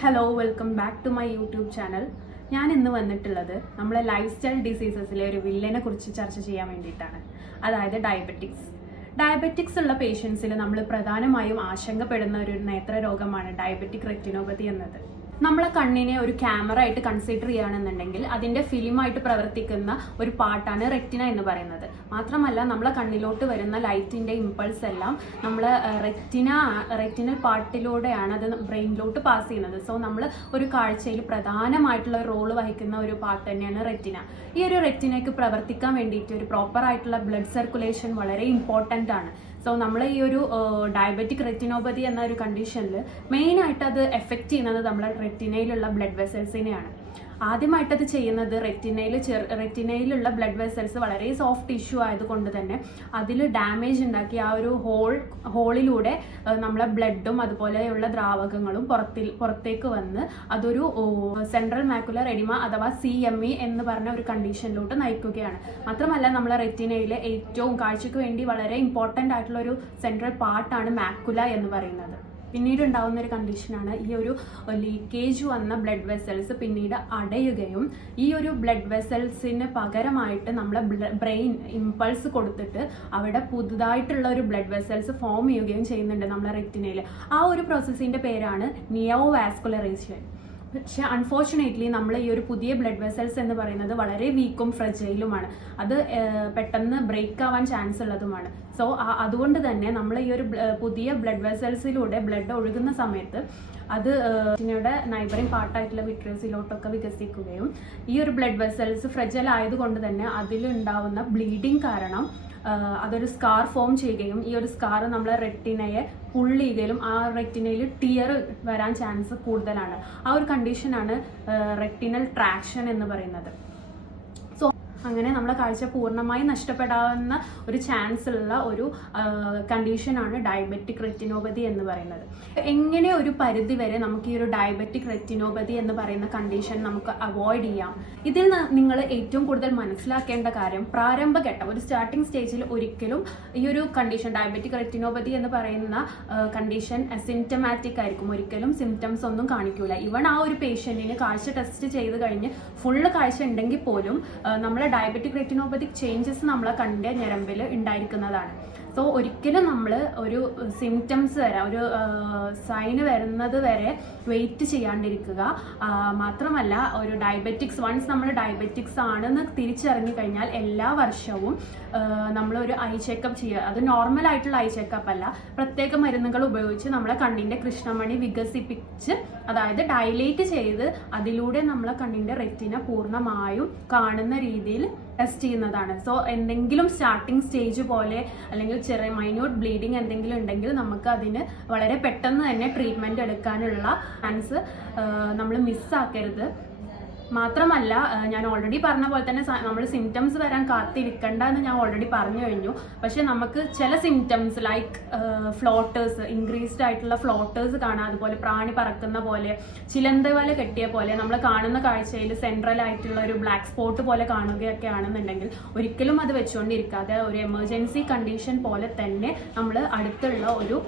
Hello welcome back to my YouTube channel. ഞാൻ ഇന്ന് വന്നിട്ടുള്ളത് നമ്മളെ ലൈഫ് സ്റ്റൈൽ ഡിസീസസിലെ ഒരു വില്ലനെ കുറിച്ച് ചർച്ച ചെയ്യാൻ വേണ്ടിയിട്ടാണ്. അതായത് ഡയബറ്റിക്സ് ഉള്ള പേഷ്യൻസിൽ നമ്മൾ പ്രധാനമായും ആശങ്കപ്പെടുന്ന ഒരു നേത്രരോഗമാണ് ഡയബറ്റിക് റെറ്റിനോപ്പതി എന്നത്. നമ്മളെ കണ്ണിനെ ഒരു ക്യാമറ ആയിട്ട് കൺസിഡർ ചെയ്യുകയാണെന്നുണ്ടെങ്കിൽ അതിന്റെ ഫിലിമായിട്ട് പ്രവർത്തിക്കുന്ന ഒരു പാർട്ടാണ് റെറ്റിന എന്ന് പറയുന്നത്. മാത്രമല്ല നമ്മളെ കണ്ണിലോട്ട് വരുന്ന ലൈറ്റിന്റെ ഇമ്പൾസ് എല്ലാം നമ്മളെ റെറ്റിനൽ പാർട്ടിലൂടെയാണ് അത് ബ്രെയിനിലോട്ട് പാസ് ചെയ്യുന്നത്. സോ നമ്മൾ ഒരു കാഴ്ചയിൽ പ്രധാനമായിട്ടുള്ള ഒരു റോള് വഹിക്കുന്ന ഒരു പാർട്ട് തന്നെയാണ് റെറ്റിന. ഈ ഒരു റെറ്റിനയ്ക്ക് പ്രവർത്തിക്കാൻ വേണ്ടിയിട്ട് ഒരു പ്രോപ്പർ ആയിട്ടുള്ള ബ്ലഡ് സർക്കുലേഷൻ വളരെ ഇമ്പോർട്ടൻ്റ് ആണ്. സോ നമ്മൾ ഈ ഒരു ഡയബറ്റിക് റെറ്റിനോപ്പതി എന്ന ഒരു കണ്ടീഷനിൽ മെയിനായിട്ട് അത് എഫക്റ്റ് ചെയ്യുന്നത് നമ്മളെ റെറ്റിനയിലുള്ള ബ്ലഡ് വെസൽസിനെയാണ്. ആദ്യമായിട്ട് അത് ചെയ്യുന്നത് റെറ്റിനയിലുള്ള ബ്ലഡ് വെസൽസ് വളരെ സോഫ്റ്റ് ടിഷ്യൂ ആയതുകൊണ്ട് തന്നെ അതിൽ ഡാമേജ് ഉണ്ടാക്കി ആ ഒരു ഹോളിലൂടെ നമ്മളെ ബ്ലഡും അതുപോലെയുള്ള ദ്രാവകങ്ങളും പുറത്തേക്ക് വന്ന് അതൊരു സെൻട്രൽ മാക്കുലർ എഡിമ അഥവാ CME എന്ന് പറഞ്ഞ ഒരു കണ്ടീഷനിലോട്ട് നയിക്കുകയാണ്. മാത്രമല്ല നമ്മളെ റെറ്റിനയിലെ ഏറ്റവും കാഴ്ചയ്ക്ക് വേണ്ടി വളരെ ഇമ്പോർട്ടൻ്റ് ആയിട്ടുള്ള ഒരു സെൻട്രൽ പാർട്ടാണ് മാക്കുല എന്ന് പറയുന്നത്. പിന്നീട് ഉണ്ടാകുന്ന ഒരു കണ്ടീഷനാണ് ഈ ഒരു ലീക്കേജ് വന്ന ബ്ലഡ് വെസൽസ് പിന്നീട് അടയുകയും ഈ ഒരു ബ്ലഡ് വെസൽസിന് പകരമായിട്ട് നമ്മളെ ബ്രെയിൻ ഇമ്പൾസ് കൊടുത്തിട്ട് അവിടെ പുതുതായിട്ടുള്ള ഒരു ബ്ലഡ് വെസൽസ് ഫോം ചെയ്യുകയും ചെയ്യുന്നുണ്ട് നമ്മളെ റെറ്റിനയിൽ. ആ ഒരു പ്രോസസ്സിന്റെ പേരാണ് നിയോവാസ്കുലറൈസേഷൻ. പക്ഷെ അൺഫോർച്ചുനേറ്റ്ലി നമ്മൾ ഈ ഒരു പുതിയ ബ്ലഡ് വെസൽസ് എന്ന് പറയുന്നത് വളരെ വീക്കും ഫ്രജൈലുമാണ്. അത് പെട്ടെന്ന് ബ്രേക്ക് ആവാൻ ചാൻസ് ഉള്ളതുമാണ്. സോ അതുകൊണ്ട് തന്നെ നമ്മൾ ഈ ഒരു പുതിയ ബ്ലഡ് വെസൽസിലൂടെ ബ്ലഡ് ഒഴുകുന്ന സമയത്ത് അത് റെറ്റിനയുടെ നൈബറിംഗ് പാർട്ടായിട്ടുള്ള വിട്രിയസിലോട്ടൊക്കെ വികസിക്കുകയും ഈ ഒരു ബ്ലഡ് വെസൽസ് ഫ്രജൽ ആയതുകൊണ്ട് തന്നെ അതിലുണ്ടാവുന്ന ബ്ലീഡിങ് കാരണം അതൊരു സ്കാർ ഫോം ചെയ്യുകയും ഈ ഒരു സ്കാർ നമ്മളെ റെറ്റിനയെ പുള്ള് ചെയ്യുകയും ആ റെറ്റിനയിൽ ടിയർ വരാൻ ചാൻസ് കൂടുതലാണ്. ആ ഒരു കണ്ടീഷനാണ് റെറ്റിനൽ ട്രാക്ഷൻ എന്ന് പറയുന്നത്. സോ അങ്ങനെ നമ്മളെ കാഴ്ച പൂർണ്ണമായി നഷ്ടപ്പെടാവുന്ന ഒരു ചാൻസ് ഉള്ള ഒരു കണ്ടീഷനാണ് ഡയബറ്റിക് റെറ്റിനോപ്പതി എന്ന് പറയുന്നത്. എങ്ങനെ ഒരു പരിധി വരെ നമുക്ക് ഈ ഒരു ഡയബറ്റിക് റെറ്റിനോപ്പതി എന്ന് പറയുന്ന കണ്ടീഷൻ നമുക്ക് അവോയ്ഡ് ചെയ്യാം? ഇതിൽ നിങ്ങൾ ഏറ്റവും കൂടുതൽ മനസ്സിലാക്കേണ്ട കാര്യം പ്രാരംഭഘട്ടം ഒരു സ്റ്റാർട്ടിംഗ് സ്റ്റേജിൽ ഒരിക്കലും ഈ ഒരു കണ്ടീഷൻ ഡയബറ്റിക് റെറ്റിനോപ്പതി എന്ന് പറയുന്ന കണ്ടീഷൻ അസിംറ്റമാറ്റിക് ആയിരിക്കും. ഒരിക്കലും സിംറ്റംസ് ഒന്നും കാണിക്കൂല. ഇവൺ ആ ഒരു പേഷ്യന്റിന് കാഴ്ച ടെസ്റ്റ് ചെയ്ത് കഴിഞ്ഞ് ഫുള്ള് കാഴ്ച ഉണ്ടെങ്കിൽ പോലും നമ്മളെ ഡയബറ്റിക് റെറ്റിനോപ്പതിക് ചേഞ്ചസ് നമ്മളെ കണ്ണിന്റെ ഞരമ്പിൽ ഉണ്ടായിരിക്കുന്നതാണ്. സോ ഒരിക്കലും നമ്മൾ ഒരു സിംറ്റംസ് വരെ ഒരു സൈന് വരുന്നത് വരെ വെയിറ്റ് ചെയ്യാണ്ടിരിക്കുക. മാത്രമല്ല ഒരു വൺസ് നമ്മൾ ഡയബറ്റിക്സ് ആണെന്ന് തിരിച്ചറിഞ്ഞു കഴിഞ്ഞാൽ എല്ലാ വർഷവും നമ്മളൊരു ഐ ചെക്കപ്പ് ചെയ്യുക. അത് നോർമൽ ആയിട്ടുള്ള ഐ ചെക്കപ്പ് അല്ല, പ്രത്യേക മരുന്നുകൾ ഉപയോഗിച്ച് നമ്മളെ കണ്ണിന്റെ കൃഷ്ണമണി വികസിപ്പിച്ച് അതായത് ഡയലേറ്റ് ചെയ്ത് അതിലൂടെ നമ്മളെ കണ്ണിന്റെ റെറ്റിന പൂർണ്ണമായും കാണുന്ന രീതിയിൽ ടെസ്റ്റ് ചെയ്യുന്നതാണ്. സോ എന്തെങ്കിലും സ്റ്റാർട്ടിംഗ് സ്റ്റേജ് പോലെ അല്ലെങ്കിൽ ചെറിയ മൈന്യൂട്ട് ബ്ലീഡിങ് എന്തെങ്കിലും ഉണ്ടെങ്കിൽ നമുക്ക് അതിന് വളരെ പെട്ടെന്ന് തന്നെ ട്രീറ്റ്മെന്റ് എടുക്കാനുള്ള ചാൻസ് നമ്മൾ മിസ്സാക്കരുത്. മാത്രമല്ല ഞാൻ ഓൾറെഡി പറഞ്ഞ പോലെ തന്നെ നമ്മൾ സിംറ്റംസ് വരാൻ കാത്തിരിക്കണ്ട എന്ന് ഞാൻ ഓൾറെഡി പറഞ്ഞു കഴിഞ്ഞു. പക്ഷെ നമുക്ക് ചില സിംറ്റംസ് ലൈക്ക് ഫ്ലോട്ടേഴ്സ്, ഇൻക്രീസ്ഡ് ആയിട്ടുള്ള ഫ്ലോട്ടേഴ്സ് കാണാം, അതുപോലെ പ്രാണി പറക്കുന്ന പോലെ, ചിലന്ത വല കെട്ടിയ പോലെ നമ്മൾ കാണുന്ന കാഴ്ചയിൽ സെൻട്രൽ ആയിട്ടുള്ള ഒരു ബ്ലാക്ക് സ്പോട്ട് പോലെ കാണുകയൊക്കെ ആണെന്നുണ്ടെങ്കിൽ ഒരിക്കലും അത് വെച്ചുകൊണ്ടിരിക്കാതെ ഒരു എമർജൻസി കണ്ടീഷൻ പോലെ തന്നെ നമ്മൾ അടുത്തുള്ള ഒരു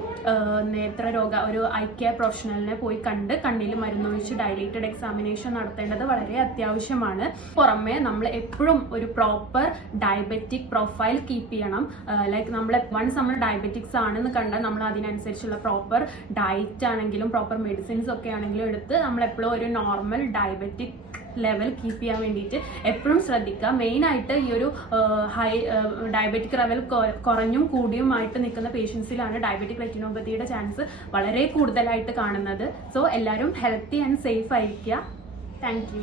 ഒരു ഐ കെയർ പ്രൊഫഷണലിനെ പോയി കണ്ട് കണ്ണിൽ മരുന്നൊഴിച്ച് ഡയലേറ്റഡ് എക്സാമിനേഷൻ നടത്തേണ്ടത് വളരെ അത്യാവശ്യമാണ്. പുറമെ നമ്മൾ എപ്പോഴും ഒരു പ്രോപ്പർ ഡയബറ്റിക് പ്രൊഫൈൽ കീപ്പ് ചെയ്യണം. ലൈക്ക് വൺസ് നമ്മൾ ഡയബറ്റിക്സ് ആണെന്ന് കണ്ടാൽ നമ്മൾ അതിനനുസരിച്ചുള്ള പ്രോപ്പർ ഡയറ്റ് ആണെങ്കിലും പ്രോപ്പർ മെഡിസിൻസ് ഒക്കെ ആണെങ്കിലും എടുത്ത് നമ്മൾ എപ്പോഴും ഒരു നോർമൽ ഡയബറ്റിക് ലെവൽ കീപ്പ് ചെയ്യാൻ വേണ്ടിയിട്ട് എപ്പോഴും ശ്രദ്ധിക്കുക. മെയിനായിട്ട് ഈ ഒരു ഡയബറ്റിക് ലെവൽ കുറഞ്ഞും കൂടിയുമായിട്ട് നിൽക്കുന്ന പേഷ്യൻസിലാണ് ഡയബറ്റിക് റെറ്റിനോപ്പതിയുടെ ചാൻസ് വളരെ കൂടുതലായിട്ട് കാണുന്നത്. സോ എല്ലാവരും ഹെൽത്തി ആൻഡ് സേഫ് ആയിരിക്കുക. Thank you.